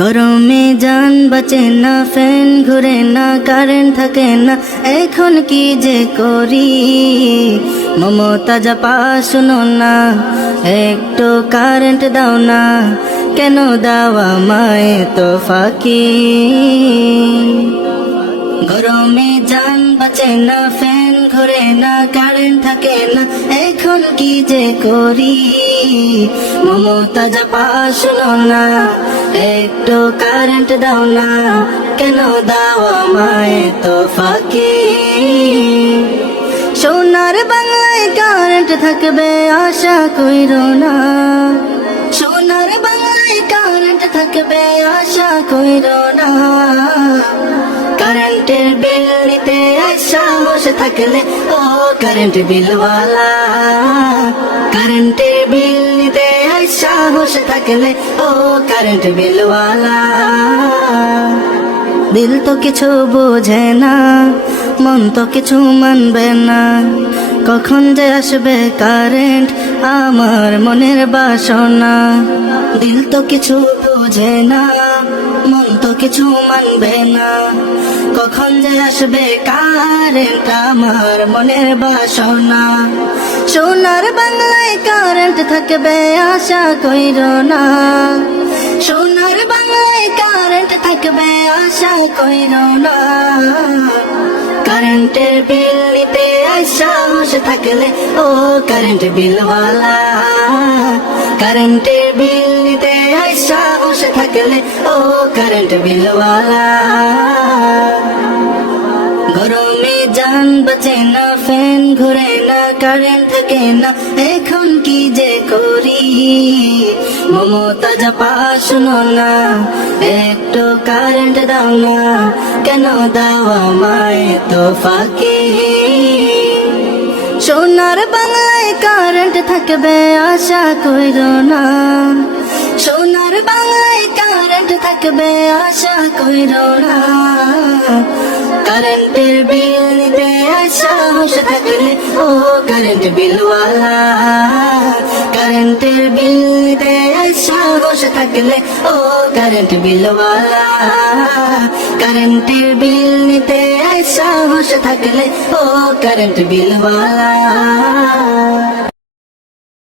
গরমে জান বাঁচে না, ফ্যান ঘুরে না, কারেন্ট থাকে না, এখন কি যে করি। মমতা জাপা শুনো না, একটু কারেন্ট দাও না, কেন দাও আমায় তো ফাঁকি। গরমে জান বাঁচে না, ফ্যান ঘুরে না, কারেন্ট থাকে না, এখন কি যে করি। মমতা জাপা শুনো না, একটু কারেন্ট দাও না, কেন দাও আমায় তো ফাঁকি। সোনার বাংলায় কারেন্ট থাকবে আশা কইরো না, সোনার বাংলায় কারেন্ট থাকবে আশা কইরো না। কারেন্টের বিল নিতে সাহস থাকলে ও কারেন্ট বিলওয়ালা, কারেন্টের বিল নিতে সাহস থাকলে ও কারেন্ট বিলওয়ালা। দিল তো কিছু বোঝে না, মন তো কিছু মানবে না, কখন যে আসবে কারেন্ট আমার মনের বাসনা। দিল তো কিছু বোঝে না, মন তো কিছু মানবে না, কখন যে আসবে কারেন্ট আমার মনের বাসনা। সোনার বাংলায় কারেন্ট থাকবে আশা কইরো না, সোনার বাংলায় কারেন্ট থাকবে আশা কইরো না। কারেন্টের বিল নিতে সাহস থাকলে ও কারেন্ট বিলওয়ালা, কারেন্টের বিল নিতে সাহস থাকলে ও কারেন্ট বিলওয়ালা। গরমে জান বাঁচে না, ফ্যান ঘুরে না, কারেন্ট থাকে না, এখন কি যে করি। মমতা জাপা শুনো না, একটু কারেন্ট দাও না, কেন দাও আমায় তো ফাঁকি। সোনার বাংলায় কারেন্ট থাকবে আশা কইরো না, সোনার বাংলায় কারেন্ট থাকবে আশা কইরো না। কারেন্টের বিল নিতে সাহস থাকলে ও কারেন্ট বিলওয়ালা, কারেন্টের বিল নিতে সাহস থাকলে ও কারেন্ট বিলওয়ালা, কারেন্টের বিল নিতে সাহস থাকলে ও কারেন্ট বিলওয়ালা।